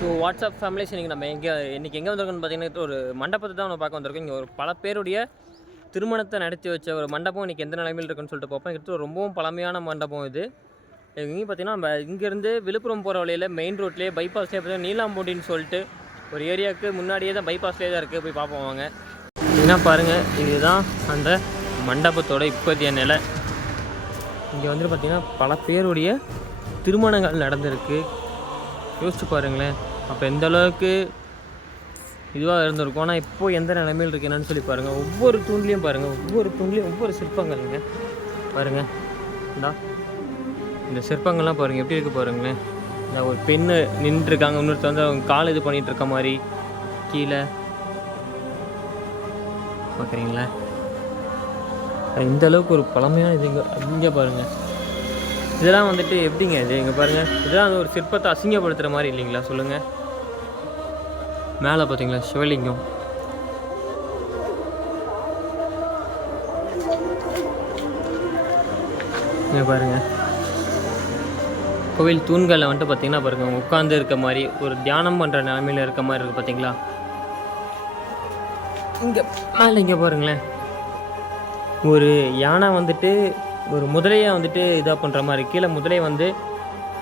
So WhatsApp families இன்றைக்கி நம்ம இன்றைக்கி எங்கே வந்திருக்கோன்னு பார்த்தீங்கன்னா ஒரு மண்டபத்தை தான் நம்ம பார்க்க வந்திருக்கோம். இங்கே ஒரு பல பேருடைய திருமணத்தை நடத்தி வச்ச ஒரு மண்டபம் இன்றைக்கி எந்த நிலைமையில் இருக்குன்னு சொல்லிட்டு பார்ப்போம். இது ரொம்பவும் பழமையான மண்டபம் இது. இங்கே பார்த்தீங்கன்னா நம்ம இங்கேருந்து விழுப்புரம் போகிற வழியில் மெயின் ரோட்லேயே பைபாஸ்லேயே பார்த்தீங்கன்னா நீலாம்பூண்டின்னு சொல்லிட்டு ஒரு ஏரியாவுக்கு முன்னாடியே தான் பைபாஸ்லேயே தான் இருக்குது. போய் பார்ப்போம் வாங்க. என்ன பாருங்கள், இதுதான் அந்த மண்டபத்தோட இப்போதைய நிலை. இங்கே வந்துட்டு பார்த்திங்கன்னா பல பேருடைய திருமணங்கள் நடந்திருக்கு. யோசிச்சு பாருங்களேன், அப்போ எந்த அளவுக்கு இதுவாக இருந்திருக்கும். ஆனால் இப்போது எந்த நிலைமையில் இருக்குது என்னன்னு சொல்லி பாருங்கள். ஒவ்வொரு தூண்லேயும் பாருங்கள், ஒவ்வொரு தூண்லேயும் ஒவ்வொரு சிற்பங்கள்ங்க பாருங்கள். இந்த சிற்பங்கள்லாம் பாருங்கள் எப்படி இருக்குது பாருங்களேன். இந்த ஒரு பெண்ணு நின்றுருக்காங்க, இன்னொருத்தர் வந்து அவங்க கால் இது பண்ணிகிட்டு இருக்க மாதிரி கீழே பார்க்குறீங்களா. இந்த அளவுக்கு ஒரு பழமையான இதுங்க. இங்கே பாருங்கள், இதெல்லாம் வந்துட்டு எப்படிங்க இது? இங்கே பாருங்கள், இதெல்லாம் வந்து ஒரு சிற்பத்தை அசிங்கப்படுத்துகிற மாதிரி இல்லைங்களா சொல்லுங்கள். மேலே பார்த்தீங்களா சிவலிங்கம். இங்கே பாருங்கள், கோவில் தூண்களில் வந்துட்டு பார்த்தீங்கன்னா பாருங்கள் உட்காந்து இருக்க மாதிரி ஒரு தியானம் பண்ணுற நிலைமையில் இருக்க மாதிரி இருக்குது பார்த்தீங்களா. இங்கே மேலே இங்கே பாருங்களேன், ஒரு யானை வந்துட்டு ஒரு முதலையை வந்துட்டு இதாக பண்ணுற மாதிரி. கீழே முதலையை வந்து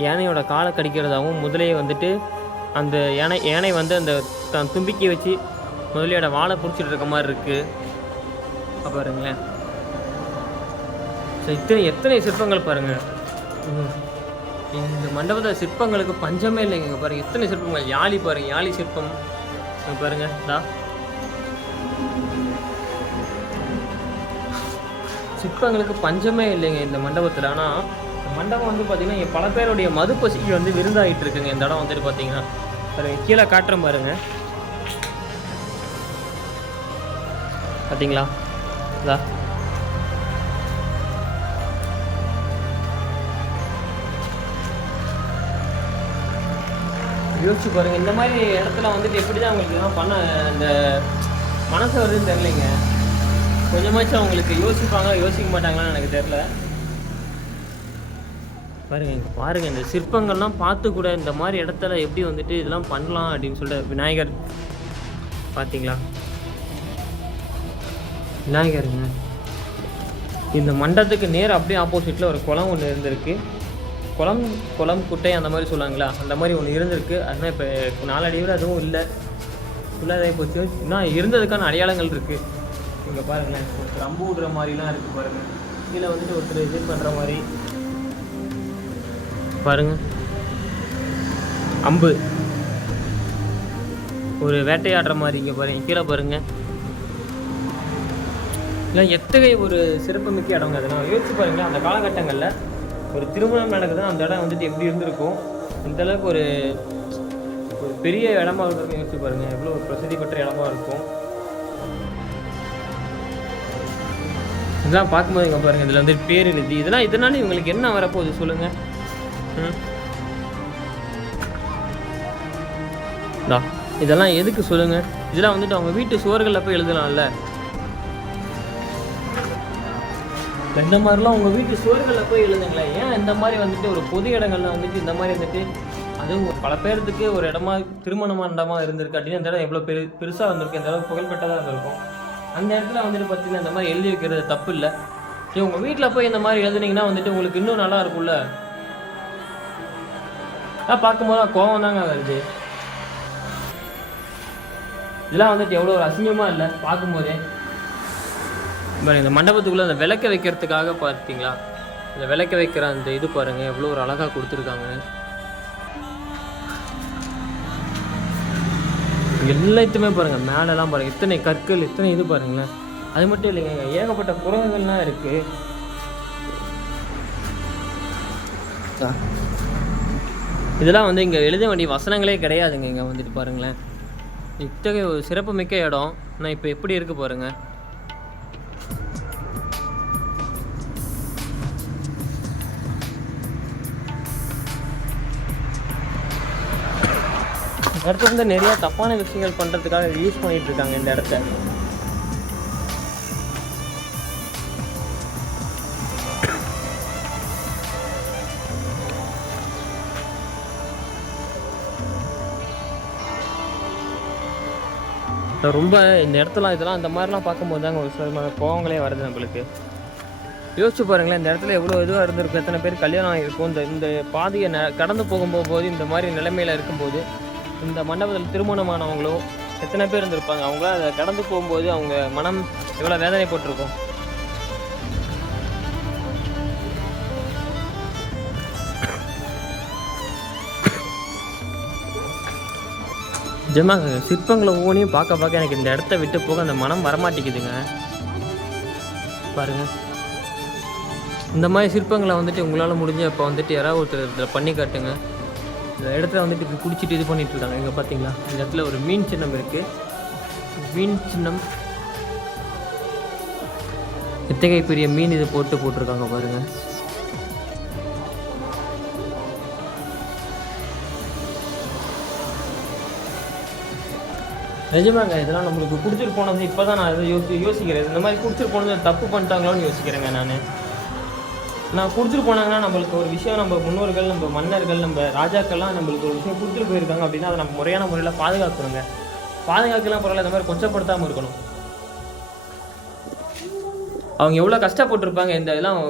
யானையோட காலை கடிக்கிறதாகவும், முதலையை வந்துட்டு அந்த யானை வந்து அந்த தான் தும்பிக்கை வச்சு முதலையோட வாழை பிடிச்சிட்டு இருக்க மாதிரி இருக்குது பாருங்களேன். ஸோ எத்தனை சிற்பங்கள் பாருங்கள். இந்த மண்டபத்தில் சிற்பங்களுக்கு பஞ்சமே இல்லைங்க. இங்கே பாருங்கள் எத்தனை சிற்பங்கள். யாழி பாருங்கள், யாழி சிற்பம் பாருங்கள். சிற்பங்களுக்கு பஞ்சமே இல்லைங்க இந்த மண்டபத்தில். ஆனால் இந்த மண்டபம் வந்து பார்த்திங்கன்னா இங்கே பல பேருடைய மதுப்பசிக்கு வந்து விருந்தாகிட்டு இருக்குங்க. இந்த இடம் வந்துட்டு பார்த்தீங்கன்னா பாருங்கள், கீழே காட்டுறேன் பாருங்கள். பார்த்தீங்களா யோசிச்சு பாருங்கள். இந்த மாதிரி இடத்துல வந்துட்டு எப்படி தான் அவங்களுக்கு எல்லாம் பண்ண இந்த மனசு வருதுன்னு தெரியலைங்க. கொஞ்சமாச்சும் அவங்களுக்கு யோசிக்க மாட்டாங்களான்னு எனக்கு தெரில. பாருங்கள் இந்த சிற்பங்கள்லாம் பார்த்து கூட இந்த மாதிரி இடத்துல எப்படி வந்துட்டு இதெல்லாம் பண்ணலாம் அப்படின்னு சொல்லிட்டு விநாயகர் பார்த்தீங்களா. விநாயகருங்க, இந்த மண்டபத்துக்கு நேர் அப்படியே ஆப்போசிட்டில் ஒரு குளம் ஒன்று இருந்திருக்கு. குளம் குட்டை அந்த மாதிரி சொல்லுவாங்களா, அந்த மாதிரி ஒன்று இருந்திருக்கு. அதனால் இப்போ நாளடைவில் அதுவும் இல்லை, ஃபுல்லாக போச்சு. இன்னும் இருந்ததுக்கான அடையாளங்கள் இருக்குது. இங்கே பாருங்களேன், ஒருத்தர் அம்பு விடுற மாதிரிலாம் இருக்குது பாருங்கள். கீழே வந்துட்டு ஒருத்தர் இது பண்ணுற மாதிரி பாருங்கள். அம்பு ஒரு வேட்டையாடுற மாதிரி. இங்கே பாருங்கள் கீழே பாருங்கள். இல்லை எத்தகைய ஒரு சிறப்புமிக்க இடங்க அதெல்லாம். யோசிச்சு பாருங்களேன், அந்த காலகட்டங்களில் ஒரு திருமணம் நடக்குதுன்னா அந்த இடம் வந்துட்டு எப்படி இருந்திருக்கும். இந்தளவுக்கு ஒரு பெரிய இடமா இருக்கும். யோசிச்சு பாருங்கள், எவ்வளோ ஒரு பிரசித்தி பெற்ற இடமா இருக்கும். இதெல்லாம் பார்க்கும்போது இங்கே பாருங்கள், இதில் வந்து பேர் எழுதி இதனால இவங்களுக்கு என்ன வரப்போகுது சொல்லுங்கள். இதெல்லாம் எதுக்கு சொல்லுங்கள். இதெல்லாம் வந்துட்டு அவங்க வீட்டு சுவர்களில் போய் எழுதலாம்ல. இந்த மாதிரிலாம் உங்கள் வீட்டு சுவர்களில் போய் எழுதுங்களேன். ஏன் இந்த மாதிரி வந்துட்டு ஒரு பொது இடங்கள்ல வந்துட்டு இந்த மாதிரி வந்துட்டு அதுவும் பல பேருக்கு ஒரு இடமா திருமண மண்டபமாக இருந்திருக்கு அப்படின்னு அந்த இடம் எவ்வளோ பெருசாக வந்திருக்கு, இந்த அளவுக்கு புகழ்பெற்றதாக இருந்திருக்கும். அந்த இடத்துல வந்துட்டு பார்த்தீங்கன்னா இந்த மாதிரி எழுதி வைக்கிறது தப்பு இல்லை. சரி, உங்கள் வீட்டில் போய் இந்த மாதிரி எழுதுனீங்கன்னா வந்துட்டு உங்களுக்கு இன்னும் நல்லா இருக்கும்ல. பார்க்கும்போது கோவம் தாங்க வருது. இதெல்லாம் வந்துட்டு எவ்வளோ ஒரு அசிங்கமாக இல்லை பார்க்கும்போதே. இந்த மண்டபத்துக்குள்ளே அந்த விளக்க வைக்கிறதுக்காக பார்த்தீங்களா, இந்த விளக்க வைக்கிற அந்த இது பாருங்கள் எவ்வளோ ஒரு அழகாக கொடுத்துருக்காங்க. எல்லாத்தையுமே பாருங்கள், மேலெல்லாம் பாருங்கள் இத்தனை கற்கள், இத்தனை இது பாருங்களேன். அது மட்டும் இல்லைங்க, ஏகப்பட்ட குரங்குகள்லாம் இருக்குது. இதெல்லாம் வந்து இங்கே எழுத வேண்டிய வசனங்களே கிடையாதுங்க. இங்கே வந்துட்டு பாருங்களேன், இத்தகைய ஒரு சிறப்புமிக்க இடம். ஆனால் இப்போ எப்படி இருக்குது பாருங்கள். இடத்துல வந்து நிறையா தப்பான விஷயங்கள் பண்ணுறதுக்காக யூஸ் பண்ணிகிட்டு இருக்காங்க இந்த இடத்த. ரொம்ப இந்த இடத்துல இதெல்லாம் இந்த மாதிரிலாம் பார்க்கும்போது தாங்க ஒரு சில கோவங்களே வருது நம்மளுக்கு. யோசிச்சு பாருங்களேன், இந்த இடத்துல எவ்வளோ இதுவாக இருந்திருக்கும், எத்தனை பேர் கல்யாணம் ஆகிருக்கும். இந்த பாதையை கடந்து போகும்போது இந்த மாதிரி நிலைமையில் இருக்கும்போது இந்த மண்டபத்தில் திருமணமானவங்களோ எத்தனை பேர் இருந்திருப்பாங்க. அவங்களாம் அதை கடந்து போகும்போது அவங்க மனம் எவ்வளோ வேதனை போட்டிருக்கும். நிஜமாக சிற்பங்களை ஒவ்வொன்றையும் பார்க்க எனக்கு இந்த இடத்த விட்டு போக அந்த மனம் வரமாட்டேங்குதுங்க. பாருங்கள், இந்த மாதிரி சிற்பங்களை வந்துட்டு உங்களால் முடிஞ்ச இப்போ வந்துட்டு யாராவது ஒருத்தர் இதில் பண்ணி காட்டுங்க. இந்த இடத்துல வந்துட்டு இப்படி குடிச்சிட்டு இது பண்ணிட்டு இருக்காங்க. இங்கே பார்த்தீங்களா, இந்த இடத்துல ஒரு மீன் சின்னம் இருக்குது. மீன் சின்னம் எத்தகைய பெரிய மீன் இது போட்டிருக்காங்க பாருங்கள். நிஜமாங்க இதெல்லாம் நம்மளுக்கு கொடுத்துட்டு போனது இப்போ தான் நான் இதை யோசிக்கிறேன். இந்த மாதிரி கொடுத்துட்டு போனது தப்பு பண்ணிட்டாங்களோன்னு யோசிக்கிறேங்க. நான் கொடுத்துட்டு போனாங்கன்னா நம்மளுக்கு ஒரு விஷயம், நம்ம முன்னோர்கள், நம்ம மன்னர்கள், நம்ம ராஜாக்கள்லாம் நம்மளுக்கு ஒரு விஷயம் கொடுத்துட்டு போயிருக்காங்க அப்படின்னா அதை நம்ம முறையான முறையில் பாதுகாக்கணுங்க. பாதுகாக்கலாம் பரவாயில்ல, இந்த மாதிரி கொச்சப்படுத்தாமல் இருக்கணும். அவங்க எவ்வளோ கஷ்டப்பட்டுருப்பாங்க இந்த இதெல்லாம்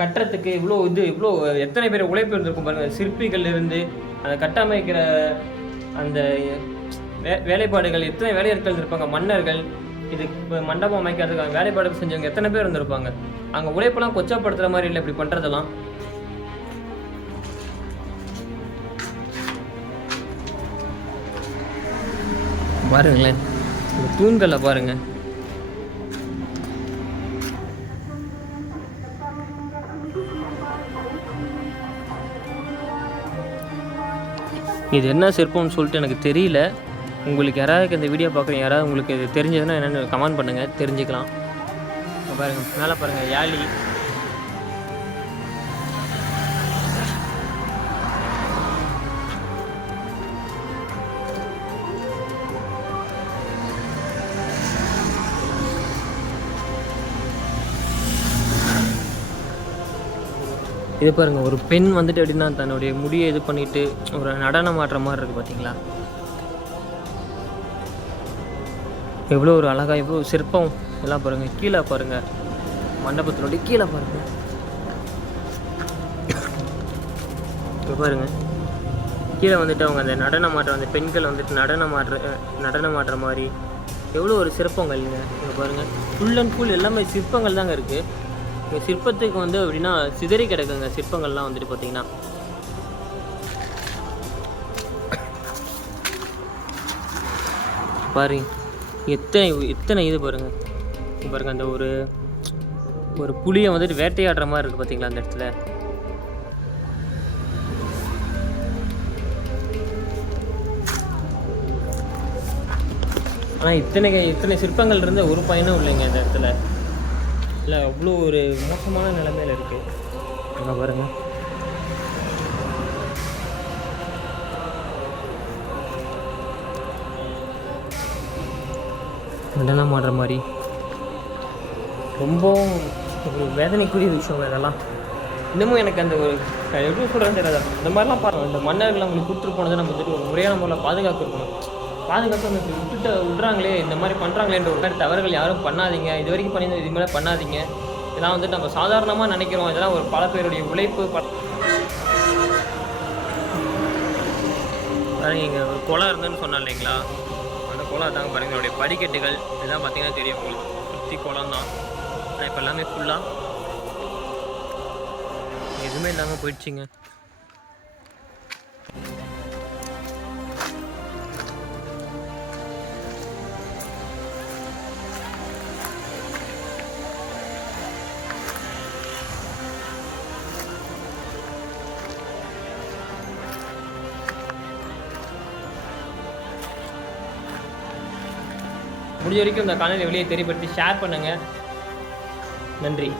கட்டுறதுக்கு. இவ்வளோ எத்தனை பேர் உழைப்பு இருந்திருக்கும் பாருங்கள். சிற்பிகள் இருந்து அதை கட்டமைக்கிற அந்த வேலைப்பாடுகள், எத்தனை வேலையாட்கள் இருப்பாங்க. மன்னர்கள், இது மண்டபம் அமைக்கிறதுக்காக வேலைப்பாடுகள் செஞ்சவங்க எத்தனை பேர் இருந்திருப்பாங்க. அங்கே உழைப்பெல்லாம் கொச்சப்படுத்துகிற மாதிரி இல்லை இப்படி பண்ணுறதெல்லாம். பாருங்களேன், இந்த தூண்களை பாருங்கள். இது என்ன சிற்பம்னு சொல்லிட்டு எனக்கு தெரியல. உங்களுக்கு யாராவது இந்த வீடியோ பார்க்குறீங்க, யாராவது உங்களுக்கு இது தெரிஞ்சதுன்னா என்னென்னு கமெண்ட் பண்ணுங்கள், தெரிஞ்சுக்கலாம். பாருங்கள், மேலே பாருங்கள், யாழி. இது பாருங்கள், ஒரு பெண் வந்துட்டு எப்படின்னா தன்னுடைய முடியை இது பண்ணிவிட்டு ஒரு நடனம் ஆடுற மாதிரி இருக்குது பார்த்தீங்களா. எவ்வளோ ஒரு அழகாக, எவ்வளோ சிற்பம் எல்லாம் பாருங்கள். கீழே பாருங்கள், மண்டபத்தினுடைய கீழே பாருங்கள். இப்போ பாருங்கள், கீழே வந்துட்டு அவங்க அந்த நடனம் ஆடுற அந்த பெண்கள் வந்துட்டு நடனம் ஆடுற மாதிரி எவ்வளோ ஒரு சிற்பங்கள்ங்க. இங்கே பாருங்கள், ஃபுல் அண்ட் ஃபுல் எல்லாமே சிற்பங்கள் தாங்க இருக்குது. இங்கே சிற்பத்துக்கு வந்து அப்படின்னா சிதறி கிடக்குங்க சிற்பங்கள்லாம் வந்துட்டு பார்த்தீங்கன்னா. பாருங்க, எத்தனை இது பாருங்கள். பாருங்கள், அந்த ஒரு புலியை வந்துட்டு வேட்டையாடுற மாதிரி இருக்குது பார்த்தீங்களா அந்த இடத்துல. ஆனால் இத்தனை சிற்பங்கள் இருந்த ஒரு பயனும் இல்லைங்க இந்த இடத்துல. இல்லை, அவ்வளோ ஒரு மோசமான நிலைமையில் இருக்குது. அங்கே பாருங்கள், நடனம் ஆடுற மாதிரி ரொம்ப ஒரு வேதனைக்குரிய விஷயம் இதெல்லாம். இன்னமும் எனக்கு அந்த ஒரு எப்படி சொல்கிறேன்னு தெரியாது. இந்த மாதிரிலாம் பாருங்கள், இந்த மன்னர்கள் அவங்களுக்கு கொடுத்துட்டு போனதை நம்ம வந்துட்டு ஒரு முறையான முறையில் பாதுகாக்கணும். விடுறாங்களே, இந்த மாதிரி பண்ணுறாங்களேன்ற ஒரு மாதிரி தவறுகள் யாரும் பண்ணாதீங்க. இது வரைக்கும் பண்ணி இது மேலே பண்ணாதீங்க. இதெல்லாம் வந்துட்டு நம்ம சாதாரணமாக நினைக்கிறோம். இதெல்லாம் ஒரு பல பேருடைய உழைப்பு. பாருங்க, இங்கே ஒரு குளம் இருந்துன்னு சொன்னேன் இல்லைங்களா, அந்த குளம் தாங்க பாருங்க. என்னுடைய படிக்கட்டுகள் இதெல்லாம் பார்த்தீங்கன்னா தெரியும் உங்களுக்கு. சுற்றி குளம் தான். ஆனால் இப்போ எல்லாமே ஃபுல்லாக எதுவுமே இல்லாமல் போயிடுச்சுங்க. முடிஞ்ச வரைக்கும் இந்த காணொலியை வெளியே தெரியப்படுத்தி ஷேர் பண்ணுங்கள். நன்றி.